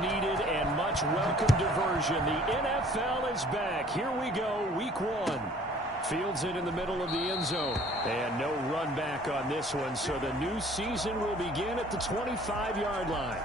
Needed and much welcome diversion. The NFL is back. Here we go, week 1. Fields it in the middle of the end zone. And no run back on this one, so the new season will begin at the 25-yard line.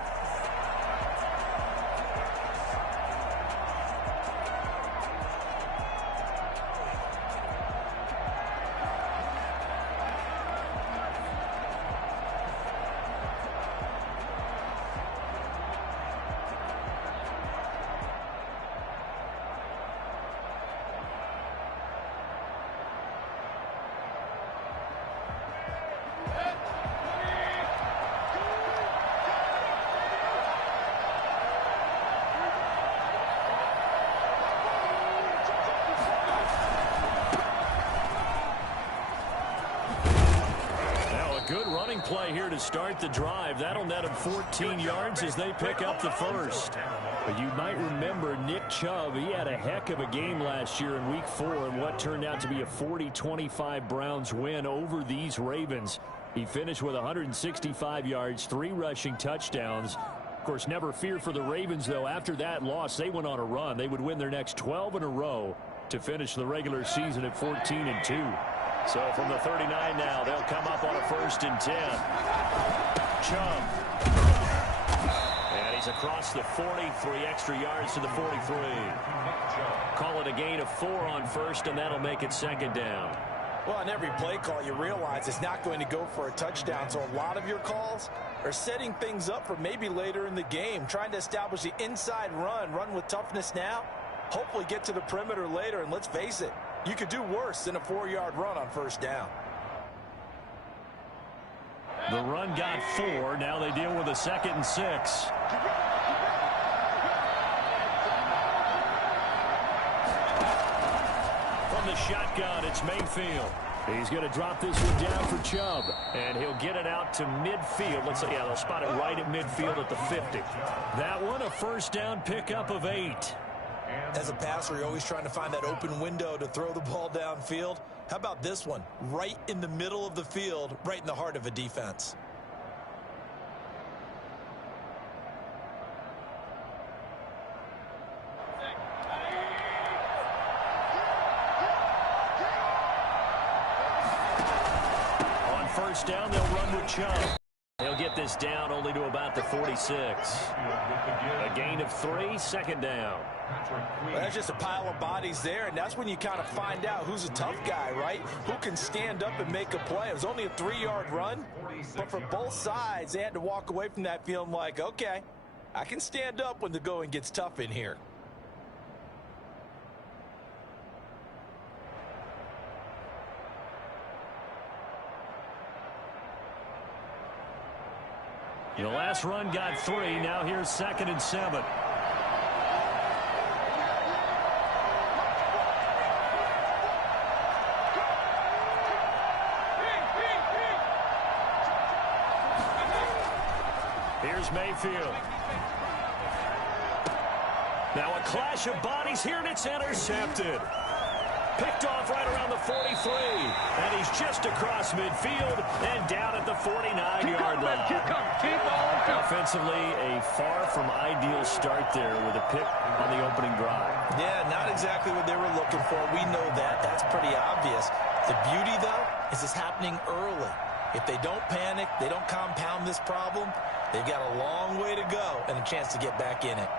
Good running play here to start the drive. That'll net him 14 yards as they pick up the first. But you might remember Nick Chubb. He had a heck of a game last year in week 4 in what turned out to be a 40-25 Browns win over these Ravens. He finished with 165 yards, 3 rushing touchdowns. Of course, never fear for the Ravens, though. After that loss, they went on a run. They would win their next 12 in a row to finish the regular season at 14-2. So from the 39 now, they'll come up on a 1st and 10. Chubb. And he's across the 40, 3 extra yards to the 43. Call it a gain of 4 on 1st, and that'll make it 2nd down. Well, on every play call, you realize it's not going to go for a touchdown. So a lot of your calls are setting things up for maybe later in the game, trying to establish the inside run with toughness now, hopefully get to the perimeter later, and let's face it, you could do worse than a 4-yard run on 1st down. The run got 4. Now they deal with a 2nd and 6. From the shotgun, it's Mayfield. He's going to drop this one down for Chubb, and he'll get it out to midfield. Let's say, yeah, they'll spot it right at midfield at the 50. That one, a 1st down pickup of 8. As a passer, you're always trying to find that open window to throw the ball downfield. How about this one? Right in the middle of the field, right in the heart of a defense. On 1st down, they'll run with Chubb. They'll get this down only to about the 46. A gain of 3, 2nd down. Well, that's just a pile of bodies there, and that's when you kind of find out who's a tough guy, right? Who can stand up and make a play. It was only a 3-yard run, but for both sides, they had to walk away from that feeling like, okay, I can stand up when the going gets tough in here. The last run got 3. Now here's 2nd and 7. Here's Mayfield. Now a clash of bodies here, and it's intercepted. Picked off right around the 43, and he's just across midfield and down at the 49-yard line. Offensively, a far from ideal start there with a pick on the opening drive. Yeah, not exactly what they were looking for. We know that. That's pretty obvious. The beauty, though, is it's happening early. If they don't panic, they don't compound this problem, they've got a long way to go and a chance to get back in it.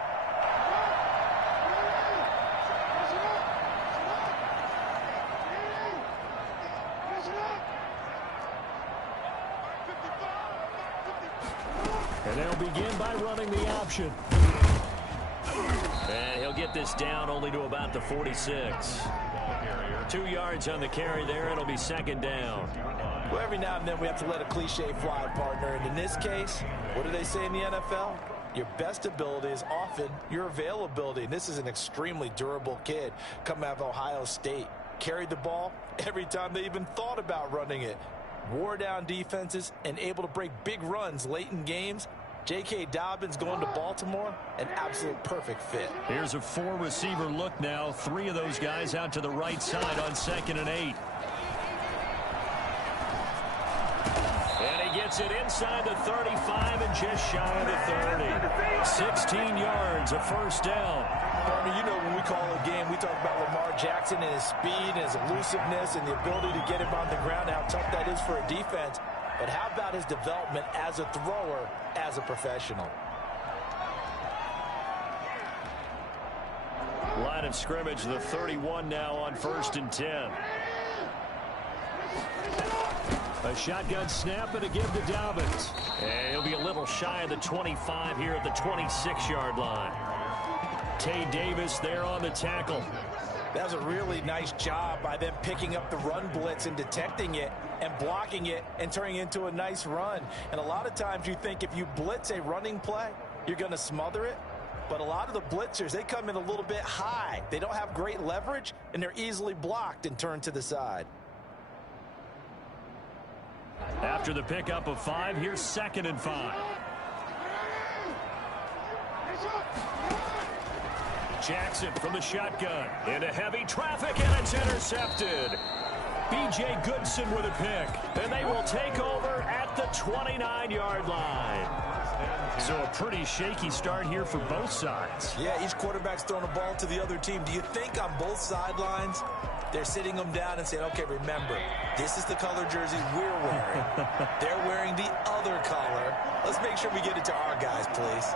And they'll begin by running the option. And he'll get this down only to about the 46. 2 yards on the carry there. It'll be 2nd down. Well, every now and then we have to let a cliche fly, partner. And in this case, what do they say in the NFL? Your best ability is often your availability. And this is an extremely durable kid coming out of Ohio State. Carried the ball every time they even thought about running it. Wore down defenses and able to break big runs late in games. J.K. Dobbins going to Baltimore, an absolute perfect fit. Here's a 4-receiver look now. 3 of those guys out to the right side on 2nd and 8. And he gets Gets it inside the 35 and just shy of the 30. 16 yards, a first down. Partner, you know when we call a game, we talk about Lamar Jackson and his speed and his elusiveness and the ability to get him on the ground, how tough that is for a defense. But how about his development as a thrower, as a professional? Line of scrimmage, the 31 now on 1st and 10. A shotgun snap and a give to Dobbins. And he'll be a little shy of the 25 here at the 26-yard line. Tay Davis there on the tackle. That was a really nice job by them picking up the run blitz and detecting it and blocking it and turning it into a nice run. And a lot of times you think if you blitz a running play, you're going to smother it. But a lot of the blitzers, they come in a little bit high. They don't have great leverage, and they're easily blocked and turned to the side. After the pickup of 5, here's 2nd and 5. Jackson from the shotgun. Into heavy traffic, and it's intercepted. B.J. Goodson with a pick. And they will take over at the 29-yard line. So a pretty shaky start here for both sides. Yeah, each quarterback's throwing a ball to the other team. Do you think on both sidelines they're sitting them down and saying, okay, remember, this is the color jersey we're wearing. They're wearing the other color. Let's make sure we get it to our guys, please.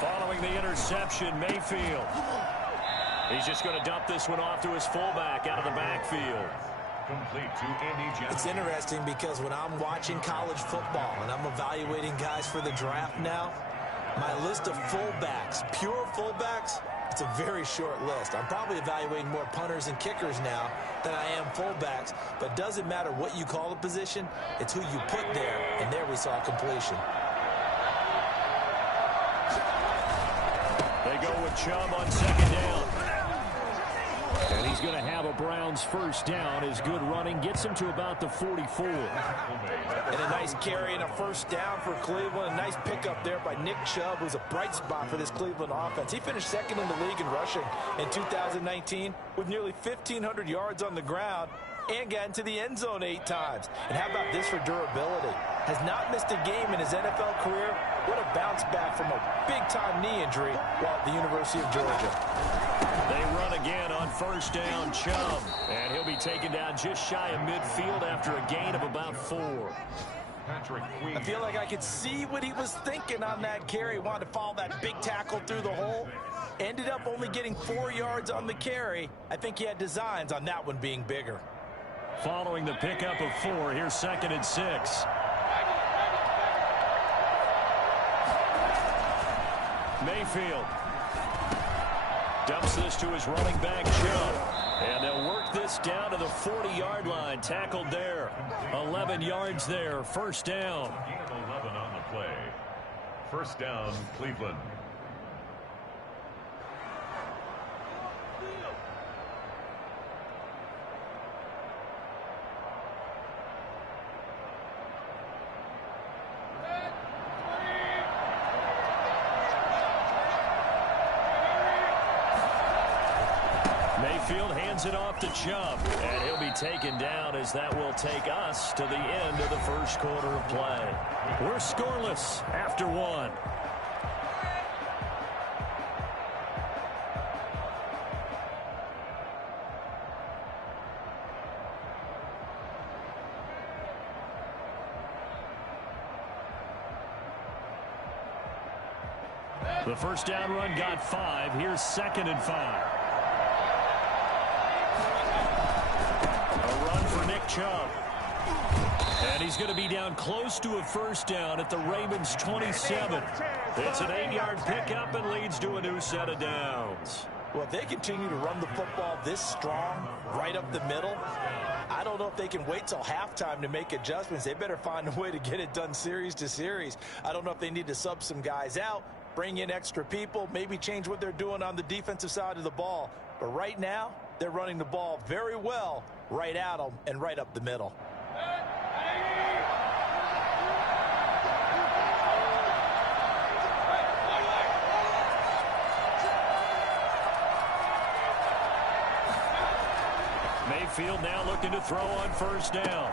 Following the interception, Mayfield. He's just going to dump this one off to his fullback out of the backfield. Complete to Andy Johnson. It's interesting because when I'm watching college football and I'm evaluating guys for the draft now, my list of fullbacks, pure fullbacks, it's a very short list. I'm probably evaluating more punters and kickers now than I am fullbacks, but it doesn't matter what you call a position, it's who you put there, and there we saw completion. They go with Chubb on 2nd down. And he's going to have a Browns first down. His good running gets him to about the 44. And a nice carry and a first down for Cleveland. A nice pickup there by Nick Chubb, who's a bright spot for this Cleveland offense. He finished 2nd in the league in rushing in 2019 with nearly 1,500 yards on the ground and got into the end zone 8 times. And how about this for durability? Has not missed a game in his NFL career. What a bounce back from a big-time knee injury while at the University of Georgia. They run again on first down, Chubb. And he'll be taken down just shy of midfield after a gain of about 4. I feel like I could see what he was thinking on that carry. Wanted to follow that big tackle through the hole. Ended up only getting 4 yards on the carry. I think he had designs on that one being bigger. Following the pickup of 4, here's 2nd and 6. Mayfield dumps this to his running back, Chubb. And they'll work this down to the 40-yard line. Tackled there. 11 yards there. First down. Gain of 11 on the play. First down, Cleveland. Mayfield hands it off to Chubb, and he'll be taken down as that will take us to the end of the first quarter of play. We're scoreless after 1. The first down run got 5. Here's 2nd and 5. Nick Chubb. And he's going to be down close to a first down at the Ravens' 27. It's an 8-yard pickup and leads to a new set of downs. Well, if they continue to run the football this strong, right up the middle, I don't know if they can wait till halftime to make adjustments. They better find a way to get it done series to series. I don't know if they need to sub some guys out, bring in extra people, maybe change what they're doing on the defensive side of the ball. But right now, they're running the ball very well right at them and right up the middle. Mayfield now looking to throw on first down.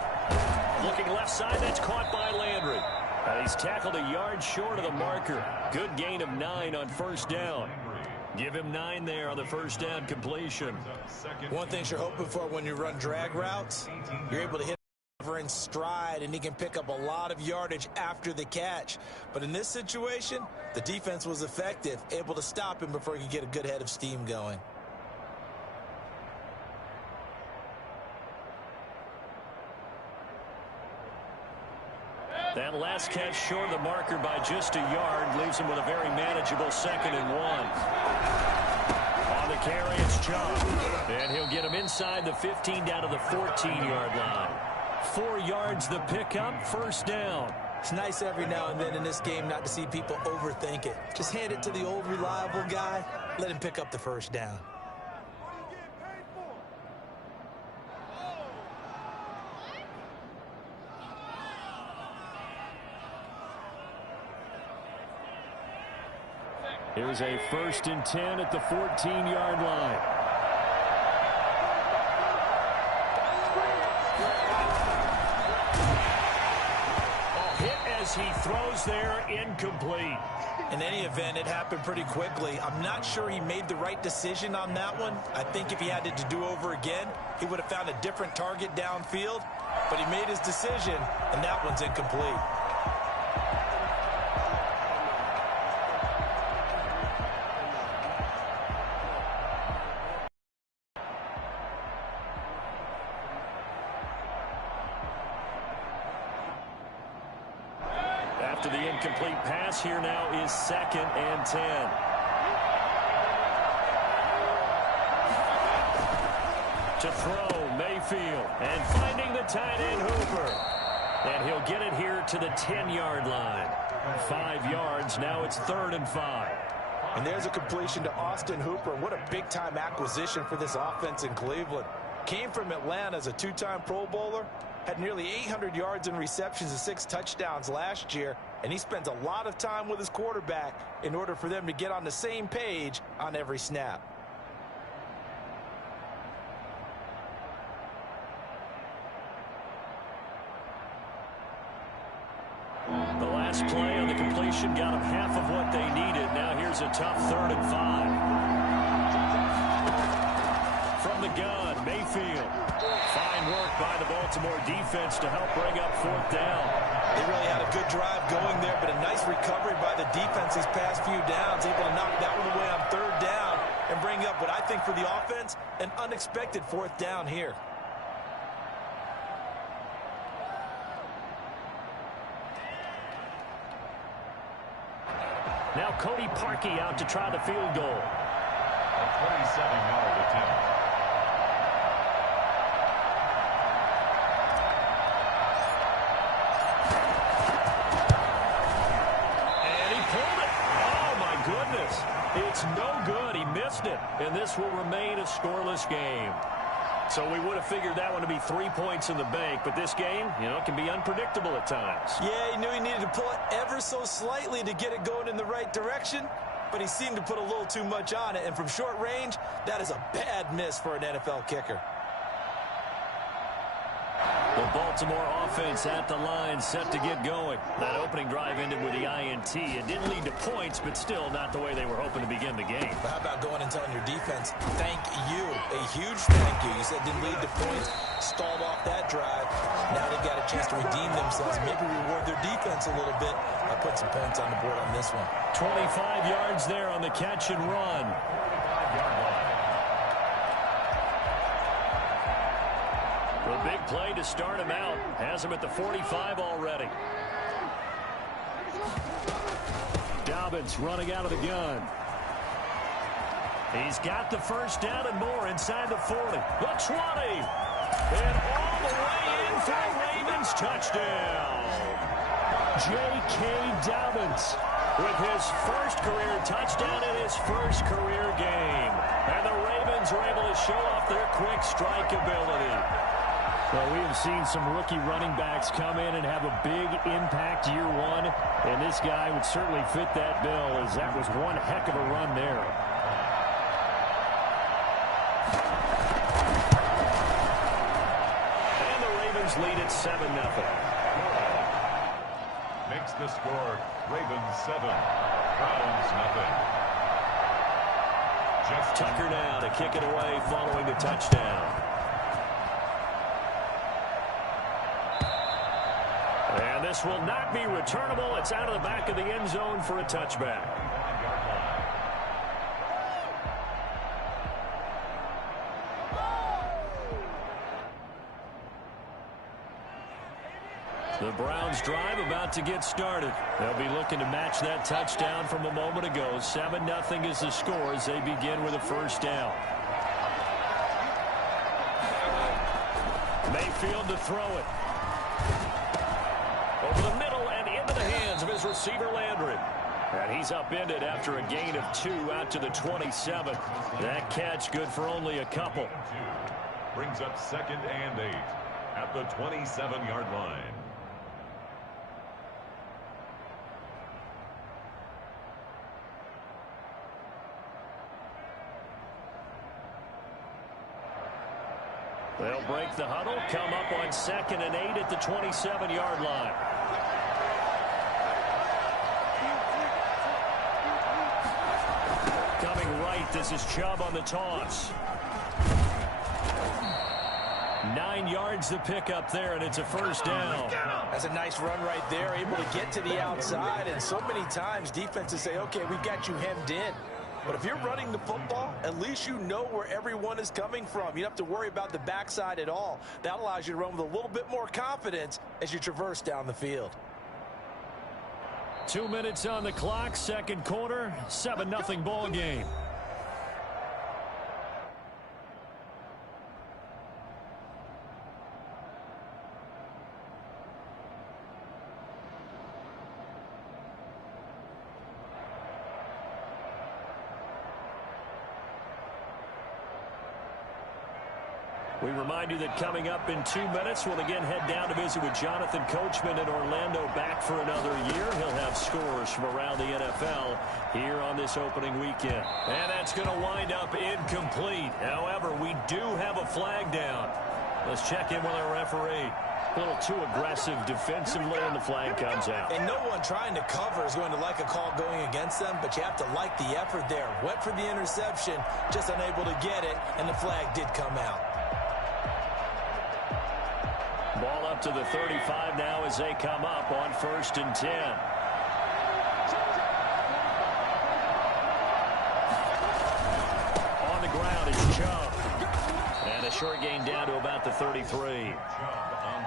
Looking left side, that's caught by Landry. He's tackled a yard short of the marker. Good gain of 9 on first down. Give him 9 there on the first down completion. One thing you're hoping for when you run drag routes, you're able to hit in stride, and he can pick up a lot of yardage after the catch. But in this situation, the defense was effective, able to stop him before he could get a good head of steam going. That last catch short of the marker by just a yard leaves him with a very manageable 2nd and 1. On the carry, it's Chubb. And he'll get him inside the 15 down to the 14-yard line. 4 yards the pickup, first down. It's nice every now and then in this game not to see people overthink it. Just hand it to the old reliable guy, let him pick up the first down. Here's a 1st and 10 at the 14-yard line. He throws there, incomplete. In any event, it happened pretty quickly. I'm not sure he made the right decision on that one. I think if he had it to do over again, he would have found a different target downfield. But he made his decision, and that one's incomplete. After the incomplete pass, here now is 2nd and 10. To throw, Mayfield. And finding the tight end, Hooper. And he'll get it here to the 10-yard line. 5 yards, now it's 3rd and 5. And there's a completion to Austin Hooper. What a big-time acquisition for this offense in Cleveland. Came from Atlanta as a 2-time Pro Bowler. Had nearly 800 yards in receptions and 6 touchdowns last year. And he spends a lot of time with his quarterback in order for them to get on the same page on every snap. The last play on the completion got them half of what they needed. Now here's a tough 3rd and 5. From the gun, Mayfield. Fine work by the Baltimore defense to help bring up 4th down. They really had a good drive going there, but a nice recovery by the defense these past few downs, able to knock that one away on 3rd down and bring up what I think for the offense, an unexpected 4th down here. Now Cody Parkey out to try the field goal. A 27-yard attempt. It's no good. He missed it. And this will remain a scoreless game. So we would have figured that one to be 3 points in the bank. But this game, can be unpredictable at times. Yeah, he knew he needed to pull it ever so slightly to get it going in the right direction. But he seemed to put a little too much on it. And from short range, that is a bad miss for an NFL kicker. The Baltimore offense at the line set to get going. That opening drive ended with the INT. It didn't lead to points, but still not the way they were hoping to begin the game. But how about going and telling your defense, thank you, a huge thank you. You said didn't lead to points, stalled off that drive. Now they've got a chance to redeem themselves, maybe reward their defense a little bit by putting some points on the board on this one. 25 yards there on the catch and run. A big play to start him out. Has him at the 45 already. Dobbins running out of the gun. He's got the first down and more inside the 40. The 20. And all the way in for a Ravens touchdown. J.K. Dobbins with his first career touchdown in his first career game. And the Ravens are able to show off their quick strike ability. Well, we have seen some rookie running backs come in and have a big impact year one, and this guy would certainly fit that bill, as that was one heck of a run there. And the Ravens Browns lead at 7-0. Makes the score Ravens 7, Browns nothing. Tucker now to kick it away following the touchdown. And this will not be returnable. It's out of the back of the end zone for a touchback. The Browns drive about to get started. They'll be looking to match that touchdown from a moment ago. 7-0 is the score as they begin with a first down. Mayfield to throw it. Over the middle and into the hands of his receiver Landry. And he's upended after a gain of 2 out to the 27. That catch good for only a couple. Brings up 2nd and 8 at the 27-yard line. They'll break the huddle, come up on 2nd and 8 at the 27-yard line. Coming right, this is Chubb on the toss. 9 yards to pick up there, and it's a first down. That's a nice run right there, able to get to the outside, and so many times defenses say, okay, we've got you hemmed in. But if you're running the football, at least you know where everyone is coming from. You don't have to worry about the backside at all. That allows you to run with a little bit more confidence as you traverse down the field. 2 minutes on the clock, second quarter, 7-0 ball game. We remind you that coming up in 2 minutes, we'll again head down to visit with Jonathan Coachman in Orlando, back for another year. He'll have scores from around the NFL here on this opening weekend. And that's going to wind up incomplete. However, we do have a flag down. Let's check in with our referee. A little too aggressive defensively, and the flag comes out. And no one trying to cover is going to like a call going against them, but you have to like the effort there. Went for the interception, just unable to get it, and the flag did come out. Ball up to the 35 now as they come up on 1st and 10. On the ground is Chubb. And a short gain down to about the 33.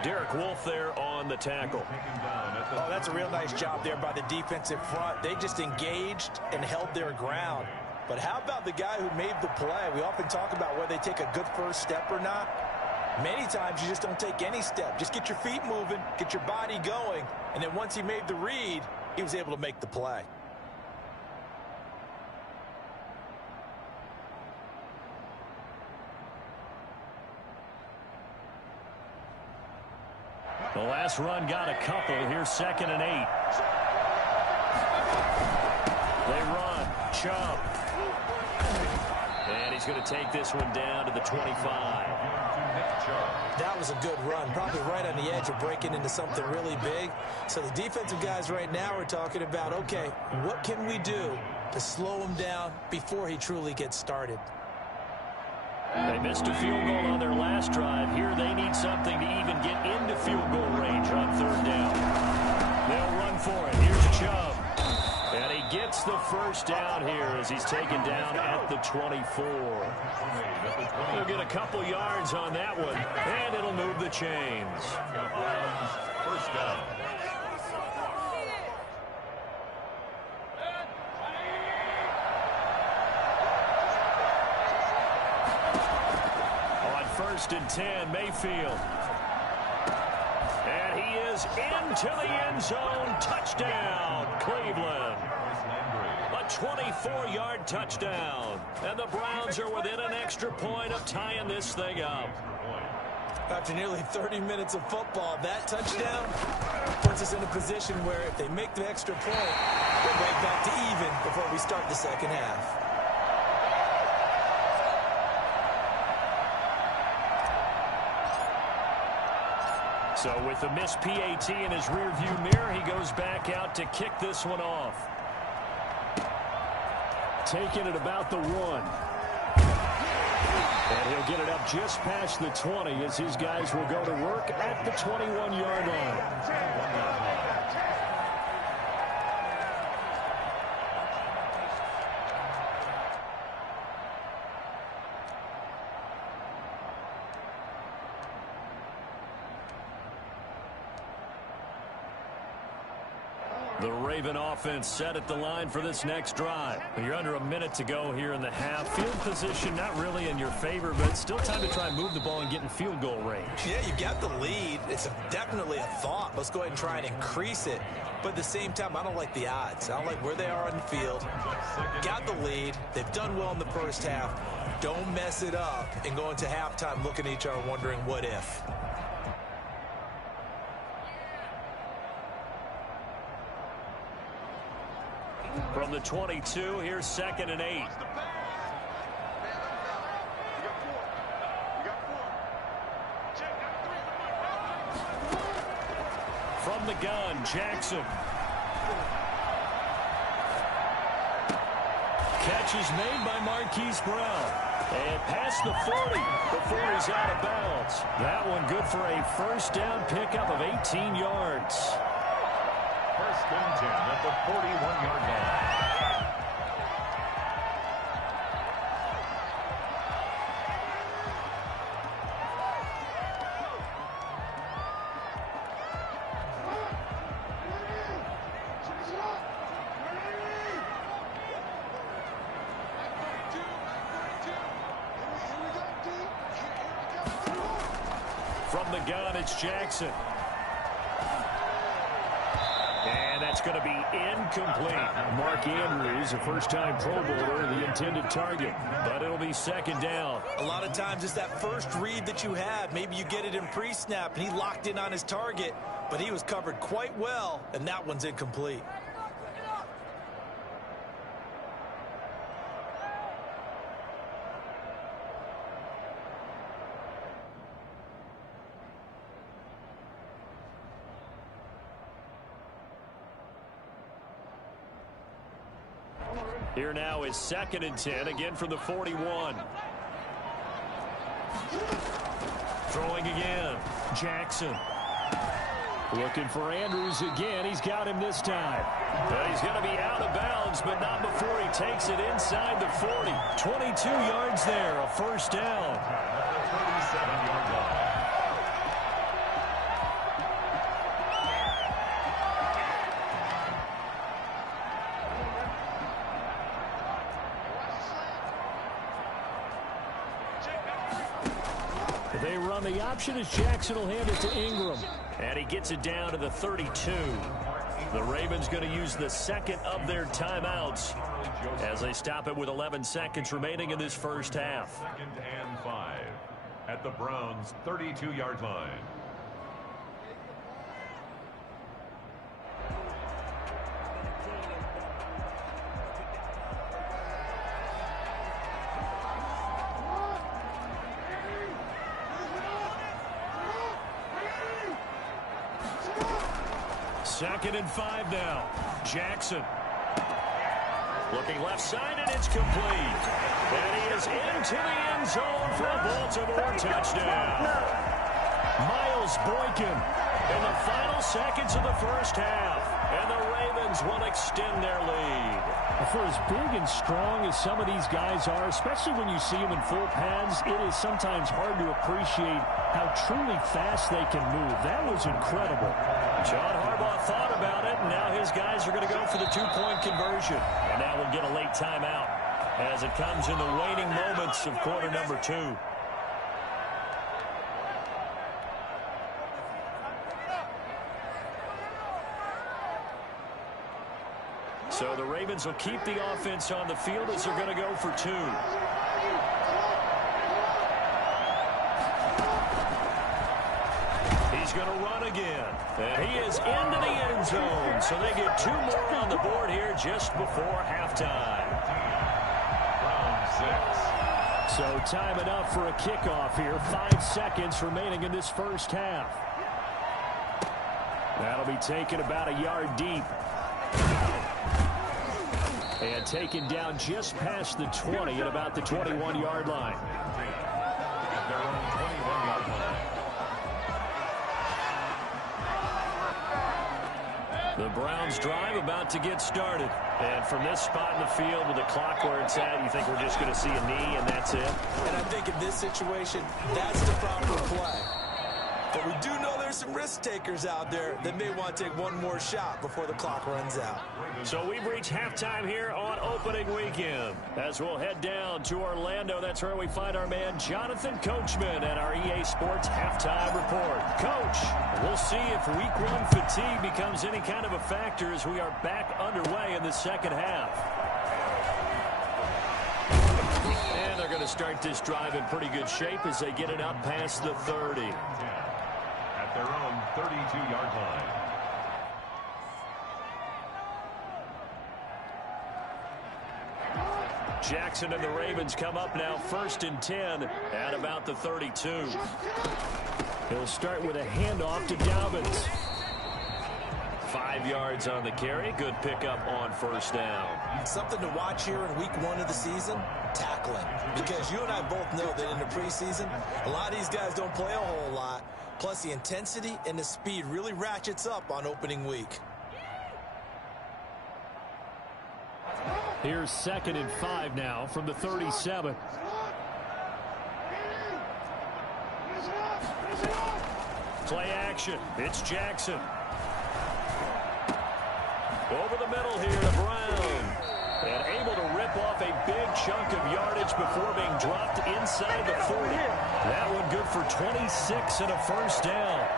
Derek Wolfe there on the tackle. Oh, that's a real nice job there by the defensive front. They just engaged and held their ground. But how about the guy who made the play? We often talk about whether they take a good first step or not. Many times you just don't take any step. Just get your feet moving, get your body going, and then once he made the read, he was able to make the play. The last run got a couple. Here's 2nd and 8. They run. Chubb. And he's going to take this one down to the 25. That was a good run, probably right on the edge of breaking into something really big. So the defensive guys right now are talking about, okay, what can we do to slow him down before he truly gets started? They missed a field goal on their last drive. Here they need something to even get into field goal range on 3rd down. They'll run for it. Here's Chubb. And he gets the first down here as he's taken down at the 24. He'll get a couple yards on that one, and it'll move the chains. First down. On 1st and 10, Mayfield. And he is into the end zone. Touchdown, Cleveland. A 24-yard touchdown. And the Browns are within an extra point of tying this thing up. After nearly 30 minutes of football, that touchdown puts us in a position where if they make the extra point, we're right back to even before we start the second half. So with the missed PAT in his rearview mirror, he goes back out to kick this one off. Taking it about the 1. And he'll get it up just past the 20 as his guys will go to work at the 21-yard line. The Raven offense set at the line for this next drive. You're under a minute to go here in the half. Field position not really in your favor, but it's still time to try and move the ball and get in field goal range. Yeah, you got the lead. It's definitely a thought. Let's go ahead and try and increase it. But at the same time, I don't like the odds. I don't like where they are on the field. Got the lead. They've done well in the first half. Don't mess it up and go into halftime looking at each other wondering what if. From the 22, here's 2nd and 8. From the gun, Jackson. Catch is made by Marquise Brown. And past the 40 before he's out of bounds. That one good for a first down pickup of 18 yards. First and 10 at the 41-yard line. From the gun, it's Jackson. And that's going to be incomplete. Mark Andrews, a first-time Pro Bowler, the intended target. But it'll be 2nd down. A lot of times it's that first read that you have. Maybe you get it in pre-snap, and he locked in on his target, but he was covered quite well, and that one's incomplete. Here now is 2nd and 10, again from the 41. Throwing again, Jackson. Looking for Andrews again. He's got him this time. But he's going to be out of bounds, but not before he takes it inside the 40. 22 yards there, a first down. At the 37-yard line. They run the option as Jackson will hand it to Ingram. And he gets it down to the 32. The Ravens going to use the second of their timeouts as they stop it with 11 seconds remaining in this first half. 2nd and 5 at the Browns' 32-yard line. Second and 5 now. Jackson. Looking left side, and it's complete. And he is into the end zone for a Baltimore touchdown. Miles Boykin in the final seconds of the first half. And the Ravens will extend their lead. For as big and strong as some of these guys are, especially when you see them in full pads, it is sometimes hard to appreciate how truly fast they can move. That was incredible. John Harbaugh thought about it, and now his guys are going to go for the two-point conversion. And now we'll get a late timeout as it comes in the waning moments of quarter number 2. So the Ravens will keep the offense on the field as they're going to go for 2. He's going to run again. And he is into the end zone. So they get 2 more on the board here just before halftime. Round 6. So time enough for a kickoff here. 5 seconds remaining in this first half. That'll be taken about a yard deep. And taken down just past the 20 at about the 21-yard line. At their own 21-yard line. The Browns drive about to get started. And from this spot in the field with the clock where it's at, you think we're just going to see a knee and that's it? And I think in this situation, that's the proper play. But we do know there's some risk takers out there that may want to take one more shot before the clock runs out. So we've reached halftime here on opening weekend. As we'll head down to Orlando, that's where we find our man Jonathan Coachman at our EA Sports Halftime Report. Coach, we'll see if week one fatigue becomes any kind of a factor as we are back underway in the second half. And they're going to start this drive in pretty good shape as they get it up past the 30. At their own 32-yard line. Jackson and the Ravens come up now 1st and 10 at about the 32. He'll start with a handoff to Dobbins. 5 yards on the carry. Good pickup on 1st down. Something to watch here in week one of the season, tackling. Because you and I both know that in the preseason, a lot of these guys don't play a whole lot. Plus, the intensity and the speed really ratchets up on opening week. Here's 2nd and 5 now from the 37. Play action. It's Jackson. Over the middle here to Brown. And able to rip off a big chunk of yardage before being dropped inside the 40. That one good for 26 and a 1st down.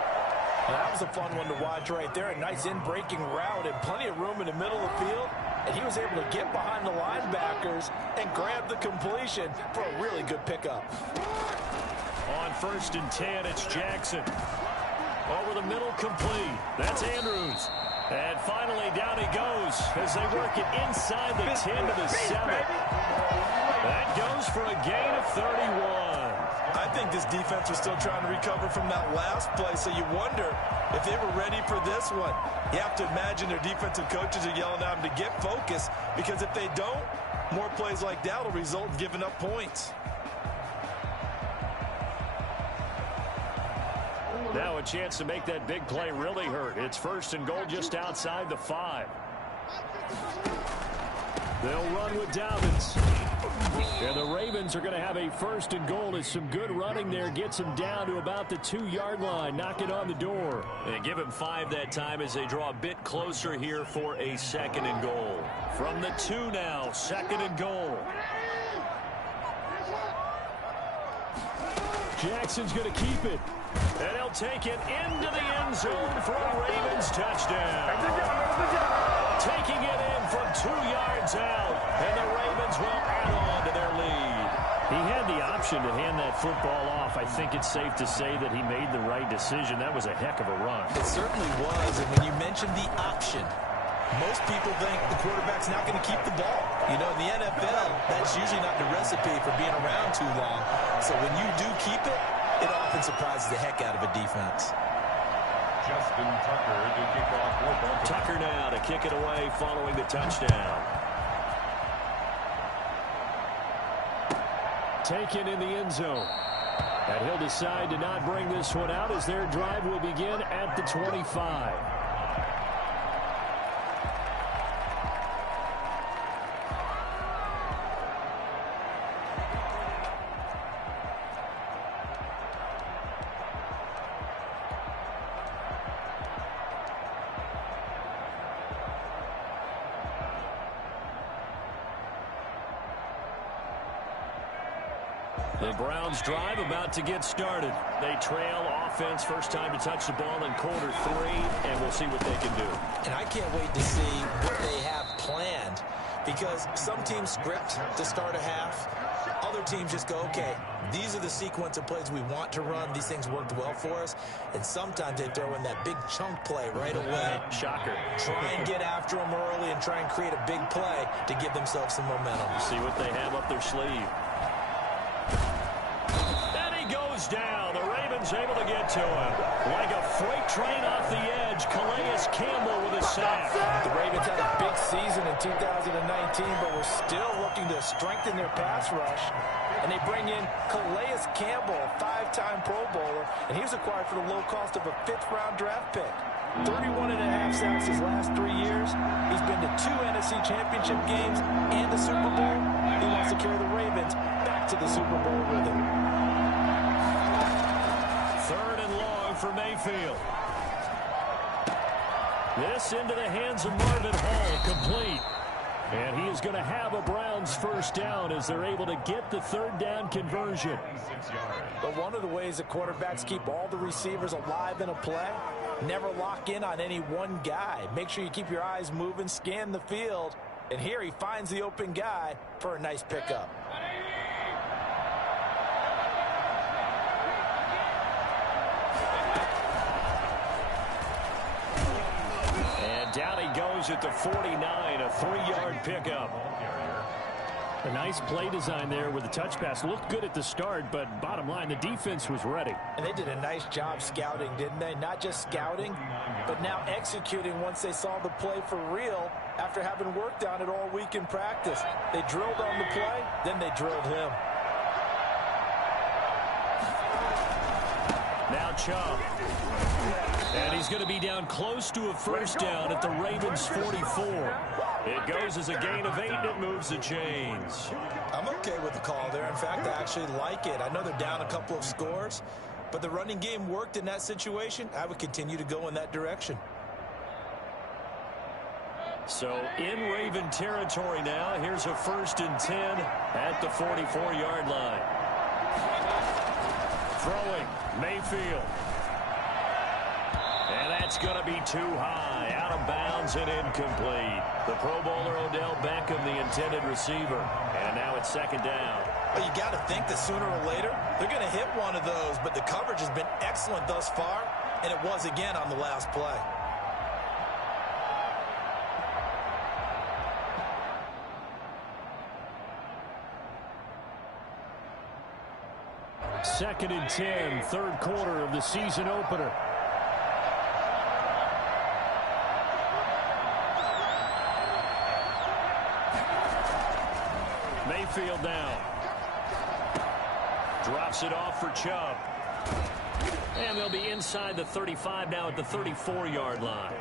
Now, that was a fun one to watch right there. A nice in-breaking route and plenty of room in the middle of the field. And he was able to get behind the linebackers and grab the completion for a really good pickup. On 1st and 10, it's Jackson. Over the middle, complete. That's Andrews. And finally, down he goes as they work it inside the 10 to the 7. That goes for a gain of 31. I think this defense was still trying to recover from that last play, so you wonder if they were ready for this one. You have to imagine their defensive coaches are yelling at them to get focused, because if they don't, more plays like that will result in giving up points. Now a chance to make that big play really hurt. It's 1st and goal just outside the 5. They'll run with Dobbins. And the Ravens are going to have a 1st and goal as some good running there gets them down to about the 2-yard line. Knock it on the door. And give him 5 that time as they draw a bit closer here for a 2nd and goal. From the 2 now, 2nd and goal. Jackson's going to keep it. And he'll take it into the end zone for a Ravens touchdown. Taking it in from 2 yards out. And the Ravens will add on to their lead. He had the option to hand that football off. I think it's safe to say that he made the right decision. That was a heck of a run. It certainly was. And when you mentioned the option, most people think the quarterback's not going to keep the ball. You know, in the NFL, that's usually not the recipe for being around too long. So when you do keep it, it often surprises the heck out of a defense. Justin Tucker to kick off for Baltimore. Tucker now to kick it away following the touchdown. Taken in the end zone. And he'll decide to not bring this one out as their drive will begin at the 25. The Browns drive about to get started. They trail offense, first time to touch the ball in quarter 3, and we'll see what they can do. And I can't wait to see what they have planned, because some teams script to start a half. Other teams just go, okay, these are the sequence of plays we want to run. These things worked well for us. And sometimes they throw in that big chunk play right away. Shocker. Try and get after them early and try and create a big play to give themselves some momentum. See what they have up their sleeve. goes down. The Ravens able to get to him. Like a freight train off the edge, Calais Campbell with a sack. The Ravens had a big season in 2019, but we're still looking to strengthen their pass rush. And they bring in Calais Campbell, a 5-time Pro Bowler, and he was acquired for the low cost of a 5th-round draft pick. 31.5 sacks his last 3 years. He's been to 2 NFC Championship games and the Super Bowl. He wants to carry the Ravens back to the Super Bowl with him. 3rd and long for Mayfield. This into the hands of Marvin Hall, complete. And he is going to have a Browns first down as they're able to get the 3rd down conversion. But one of the ways that quarterbacks keep all the receivers alive in a play, never lock in on any one guy. Make sure you keep your eyes moving, scan the field. And here he finds the open guy for a nice pickup. Down he goes at the 49, a 3-yard pickup. A nice play design there with the touch pass. Looked good at the start, but bottom line, the defense was ready. And they did a nice job scouting, didn't they? Not just scouting, but now executing once they saw the play for real after having worked on it all week in practice. They drilled on the play, then they drilled him. Now Chubb. And he's going to be down close to a first down at the Ravens 44. It goes as a gain of 8, and it moves the chains. I'm okay with the call there. In fact, I actually like it. I know they're down a couple of scores, but the running game worked in that situation. I would continue to go in that direction. So in Raven territory now, here's a 1st and 10 at the 44-yard line. Throwing, Mayfield. And that's going to be too high, out of bounds and incomplete. The Pro Bowler Odell Beckham, the intended receiver. And now it's 2nd down. Well, you got to think that sooner or later they're going to hit one of those, but the coverage has been excellent thus far, and it was again on the last play. Second and 10, 3rd quarter of the season opener. Mayfield down. Drops it off for Chubb. And they'll be inside the 35 now at the 34-yard line.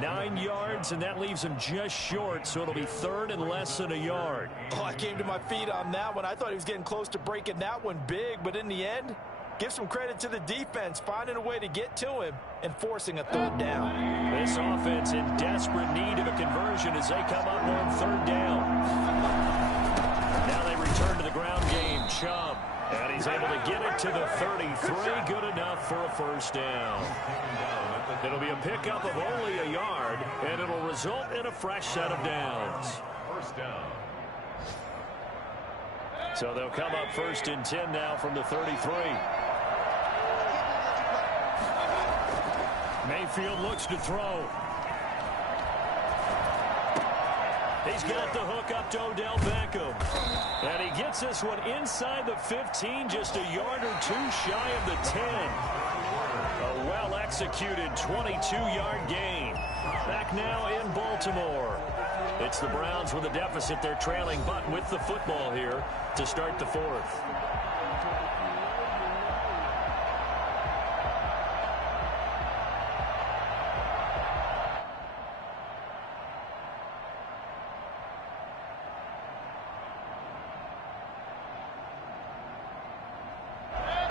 9 yards, and that leaves him just short, so it'll be 3rd and less than a yard. Oh, I came to my feet on that one. I thought he was getting close to breaking that one big, but in the end, give some credit to the defense, finding a way to get to him and forcing a 3rd down. This offense in desperate need of a conversion as they come up on 3rd down. Now they return to the ground game. Chubb. And he's able to get it to the 33. Good enough for a first down. It'll be a pickup of only a yard, and it'll result in a fresh set of downs. First down. So they'll come up 1st and 10 now from the 33. Mayfield looks to throw. He's got the hook up to Odell Beckham. And he gets this one inside the 15, just a yard or two shy of the 10. A well-executed 22-yard gain. Back now in Baltimore. It's the Browns with a deficit. They're trailing, but with the football here to start the 4th.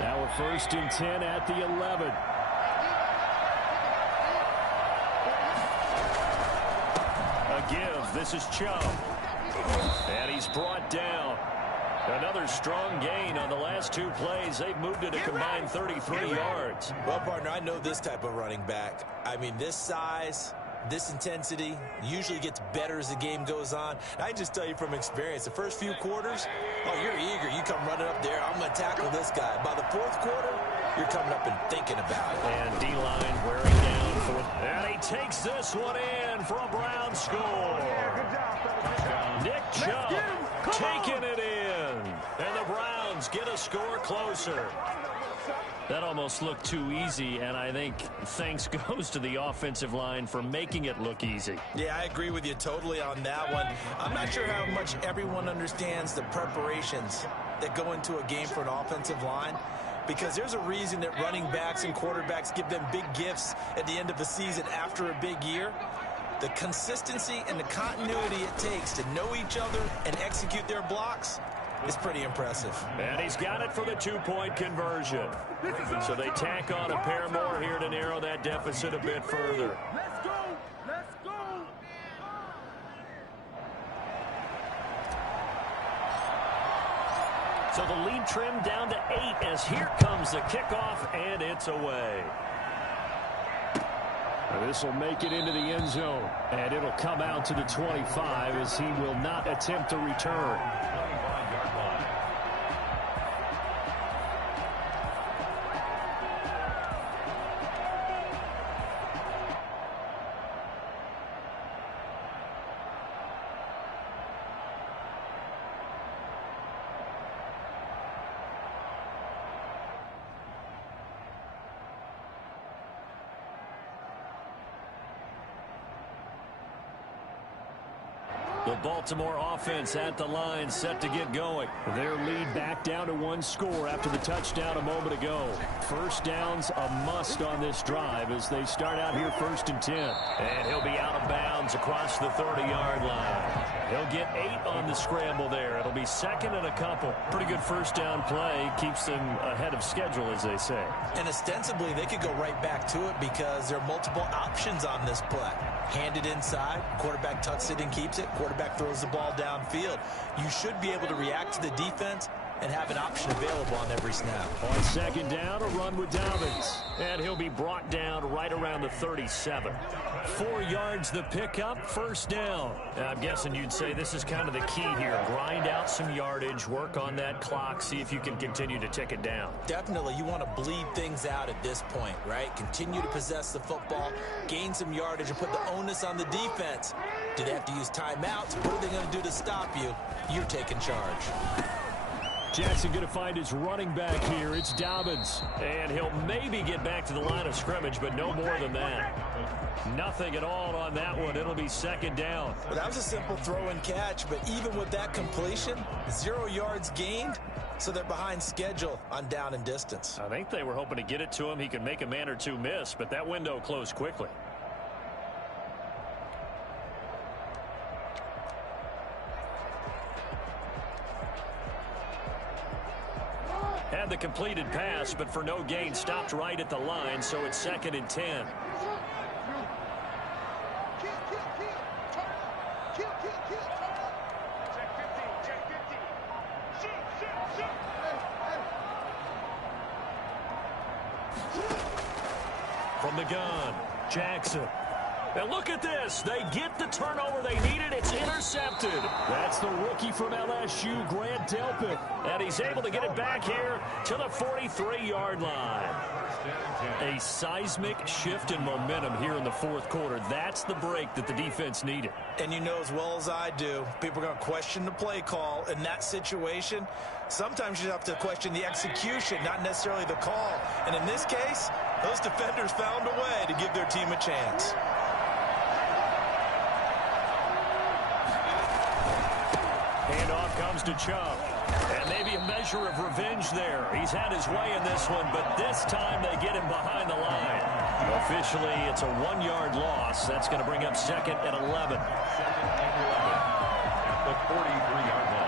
Now we're 1st and 10 at the 11. A give. This is Chubb. And he's brought down. Another strong gain on the last 2 plays. They've moved it a combined 33 yards. Well, partner, I know this type of running back. I mean, this size, this intensity usually gets better as the game goes on. I can just tell you from experience, the first few quarters, oh, you're eager. You come running up there. I'm going to tackle this guy. By the 4th quarter, you're coming up and thinking about it. And D-line wearing down for it. And he takes this one in for a Brown score. Nick Chubb taking it in. And the Browns get a score closer. That almost looked too easy, and I think thanks goes to the offensive line for making it look easy. Yeah, I agree with you totally on that one. I'm not sure how much everyone understands the preparations that go into a game for an offensive line, because there's a reason that running backs and quarterbacks give them big gifts at the end of the season after a big year. The consistency and the continuity it takes to know each other and execute their blocks is pretty impressive. And he's got it for the two-point conversion. So they tack on a pair more here to narrow that deficit a bit further. Let's go! Let's go! So the lead trimmed down to 8 as here comes the kickoff, and it's away. This will make it into the end zone, and it'll come out to the 25 as he will not attempt to return. 25-yard line. The Baltimore offense at the line, set to get going. Their lead back down to 1 score after the touchdown a moment ago. First down's a must on this drive as they start out here 1st and 10. And he'll be out of bounds across the 30-yard line. He'll get 8 on the scramble there. It'll be 2nd and a couple. Pretty good first down play. Keeps them ahead of schedule, as they say. And ostensibly, they could go right back to it because there are multiple options on this play. Hand it inside, quarterback tucks it and keeps it, quarterback throws the ball downfield. You should be able to react to the defense and have an option available on every snap. On 2nd down, a run with Dobbins. And he'll be brought down right around the 37. 4 yards the pickup, 1st down. I'm guessing you'd say this is kind of the key here. Grind out some yardage, work on that clock, see if you can continue to tick it down. Definitely, you want to bleed things out at this point, right? Continue to possess the football, gain some yardage, and put the onus on the defense. Do they have to use timeouts? What are they going to do to stop you? You're taking charge. Jackson going to find his running back here. It's Dobbins. And he'll maybe get back to the line of scrimmage, but no more than that. Nothing at all on that one. It'll be 2nd down. Well, that was a simple throw and catch, but even with that completion, 0 yards gained, so they're behind schedule on down and distance. I think they were hoping to get it to him. He could make a man or two miss, but that window closed quickly. Had the completed pass, but for no gain, stopped right at the line, so it's 2nd and 10. From the gun, Jackson. And look at this. They get the turnover they needed. It's intercepted. That's the rookie from LSU, Grant Delpit. And he's able to get it back here to the 43-yard line. A seismic shift in momentum here in the 4th quarter. That's the break that the defense needed. And you know as well as I do, people are going to question the play call in that situation. Sometimes you have to question the execution, not necessarily the call. And in this case, those defenders found a way to give their team a chance. Handoff comes to Chubb. And maybe a measure of revenge there. He's had his way in this one, but this time they get him behind the line. Officially, it's a 1-yard loss. That's going to bring up 2nd and 11. 2nd and 11 at the 43-yard line.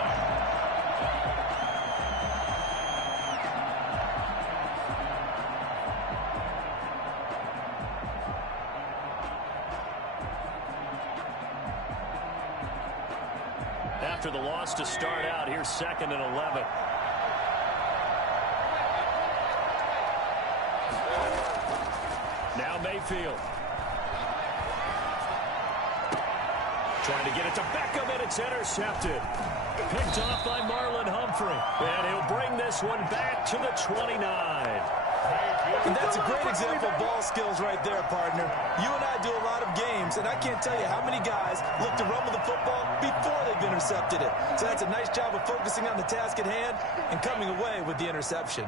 After the loss to start out, here's 2nd and 11. Now Mayfield. Trying to get it to Beckham, and it's intercepted. Picked off by Marlon Humphrey. And he'll bring this one back to the 29. And that's a great example of ball skills right there, partner. You and I do a lot of games, and I can't tell you how many guys look to run with the football before they've intercepted it. So that's a nice job of focusing on the task at hand and coming away with the interception.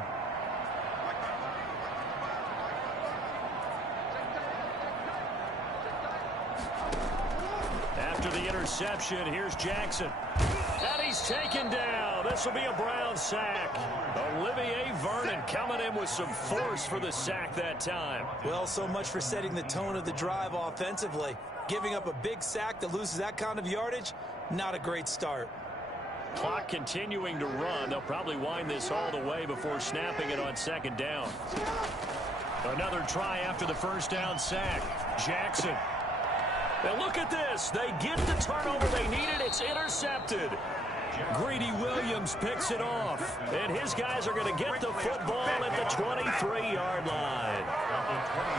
interception. Here's Jackson. And he's taken down. This will be a Brown sack. Olivier Vernon coming in with some force for the sack that time. Well, so much for setting the tone of the drive offensively. Giving up a big sack that loses that kind of yardage, not a great start. Clock continuing to run. They'll probably wind this all the way before snapping it on second down. Another try after the first down sack. Jackson. And look at this. They get the turnover they needed. It's intercepted. Greedy Williams picks it off. And his guys are going to get the football at the 23-yard line.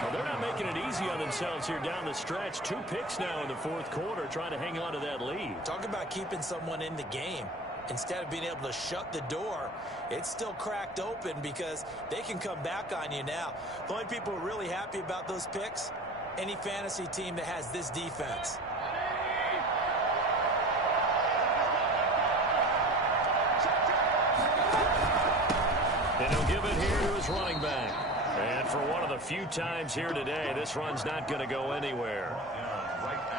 Well, they're not making it easy on themselves here down the stretch. 2 picks now in the fourth quarter trying to hang on to that lead. Talk about keeping someone in the game. Instead of being able to shut the door, it's still cracked open because they can come back on you now. The only people who are really happy about those picks, any fantasy team that has this defense. And he'll give it here to his running back. And for one of the few times here today, this run's not going to go anywhere.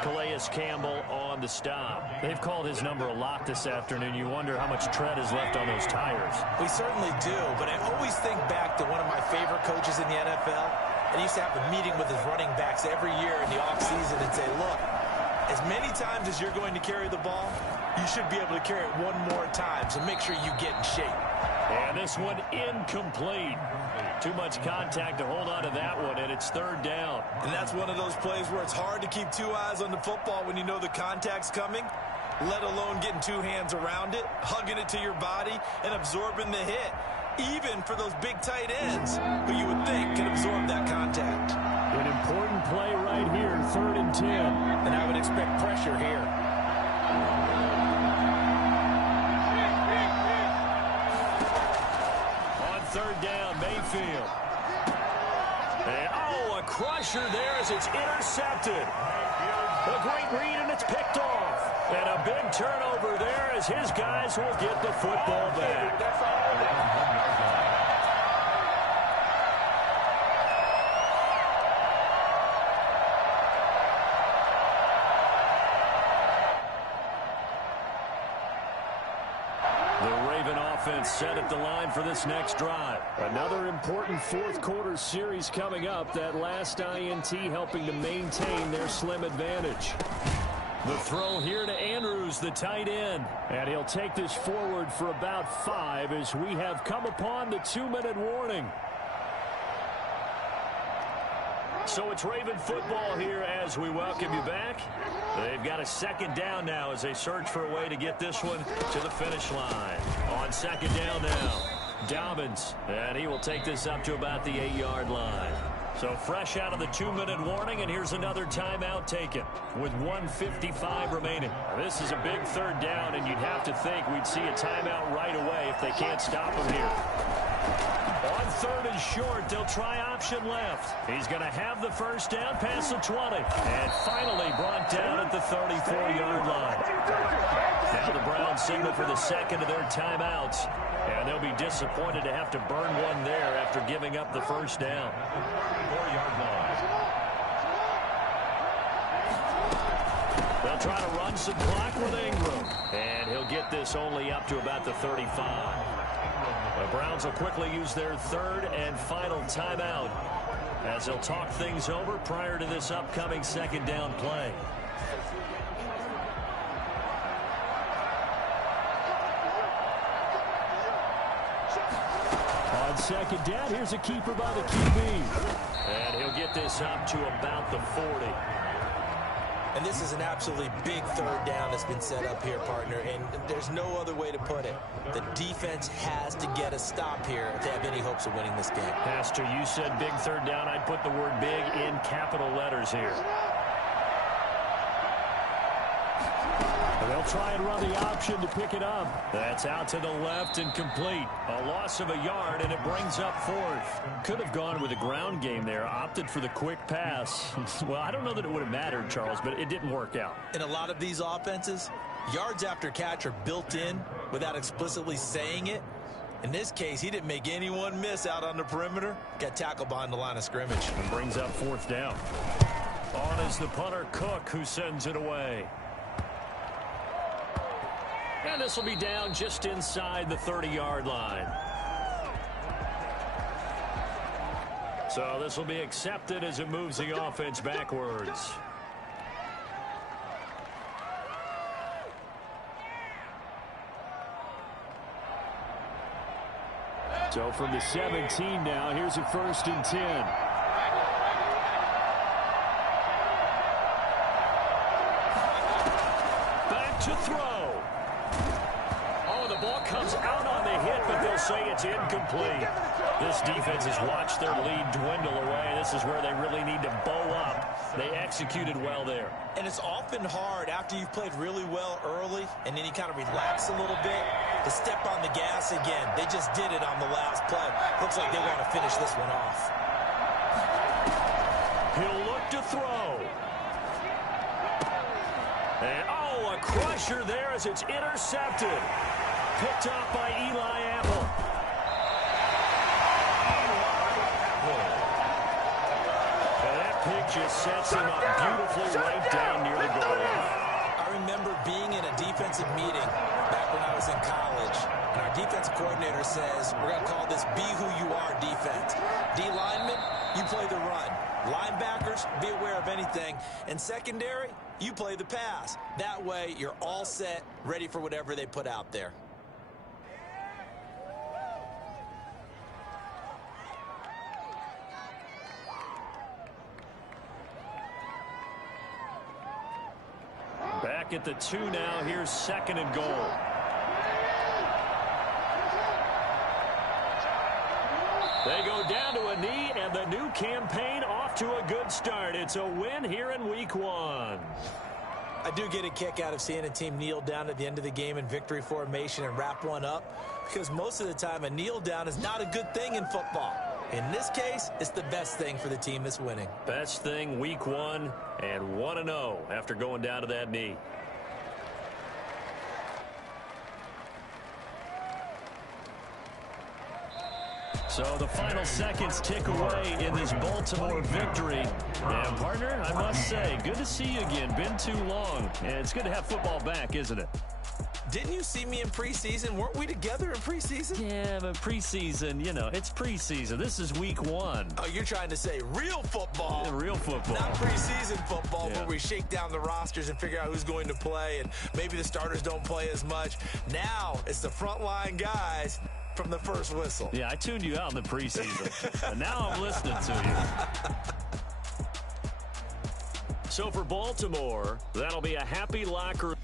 Calais Campbell on the stop. They've called his number a lot this afternoon. You wonder how much tread is left on those tires. We certainly do, but I always think back to one of my favorite coaches in the NFL. And he used to have a meeting with his running backs every year in the offseason and say, look, as many times as you're going to carry the ball, you should be able to carry it one more time, so make sure you get in shape. And this one incomplete. Too much contact to hold on to that one, and it's third down. And that's one of those plays where it's hard to keep 2 eyes on the football when you know the contact's coming, let alone getting 2 hands around it, hugging it to your body, and absorbing the hit, even for those big tight ends who you would think can absorb that contact. An important play right here, 3rd and 10. And I would expect pressure here. On 3rd down, Mayfield. And, a crusher there as it's intercepted. A great read, and it's picked off. And a big turnover there as his guys will get the football back. Set at the line for this next drive. Another important fourth quarter series coming up. That last INT helping to maintain their slim advantage. The throw here to Andrews, the tight end. And he'll take this forward for about 5 as we have come upon the 2-minute warning. So it's Raven football here as we welcome you back. They've got a second down now as they search for a way to get this one to the finish line. On second down now, Dobbins, and he will take this up to about the 8-yard line. So fresh out of the 2-minute warning, and here's another timeout taken with 1:55 remaining. This is a big third down, and you'd have to think we'd see a timeout right away if they can't stop him here. On 3rd and short, they'll try option left. He's going to have the first down past the 20. And finally brought down at the 34-yard line. Now the Browns signal for the second of their timeouts. And they'll be disappointed to have to burn one there after giving up the first down. 4-yard line. They'll try to run some clock with Ingram. And he'll get this only up to about the 35. The Browns will quickly use their 3rd and final timeout as they'll talk things over prior to this upcoming second down play. On second down, here's a keeper by the QB. And he'll get this up to about the 40. And this is an absolutely big third down that's been set up here, partner, and there's no other way to put it. The defense has to get a stop here if they have any hopes of winning this game. Pastor, you said big third down. I'd put the word big in capital letters here. They'll try and run the option to pick it up. That's out to the left and complete. A loss of a yard, and it brings up 4th. Could have gone with a ground game there. Opted for the quick pass. Well, I don't know that it would have mattered, Charles, but it didn't work out. In a lot of these offenses, yards after catch are built in without explicitly saying it. In this case, he didn't make anyone miss out on the perimeter. Got tackled behind the line of scrimmage. And brings up 4th down. On is the punter, Cook, who sends it away. And this will be down just inside the 30-yard line. So this will be accepted as it moves the offense backwards. So from the 17 now, here's a 1st and 10. Back to throw. Oh, the ball comes out on the hit, but they'll say it's incomplete. This defense has watched their lead dwindle away. This is where they really need to bow up. They executed well there. And it's often hard after you've played really well early and then you kind of relax a little bit to step on the gas again. They just did it on the last play. Looks like they want to finish this one off. He'll look to throw. And, oh, a crusher there as it's intercepted. Picked off by Eli Apple. And that pick just sets him up beautifully right down near the goal line. I remember being in a defensive meeting back when I was in college, and our defensive coordinator says, we're going to call this be who you are defense. D linemen, you play the run. Linebackers, be aware of anything. And secondary, you play the pass. That way, you're all set, ready for whatever they put out there. Back at the 2 now. Here's 2nd and goal. They go down to a knee, and the new campaign off to a good start. It's a win here in week 1. I do get a kick out of seeing a team kneel down at the end of the game in victory formation and wrap one up, because most of the time a kneel down is not a good thing in football. In this case, it's the best thing for the team that's winning. Best thing week 1 and 1-0 after going down to that knee. So the final seconds tick away in this Baltimore victory. And, partner, I must say, good to see you again. Been too long. And it's good to have football back, isn't it? Didn't you see me in preseason? Weren't we together in preseason? Yeah, but preseason, you know, it's preseason. This is week 1. Oh, you're trying to say real football. Yeah, real football. Not preseason football, Yeah. where we shake down the rosters and figure out who's going to play, and maybe the starters don't play as much. Now it's the frontline guys from the first whistle. Yeah, I tuned you out in the preseason. But now I'm listening to you. So for Baltimore, that'll be a happy locker.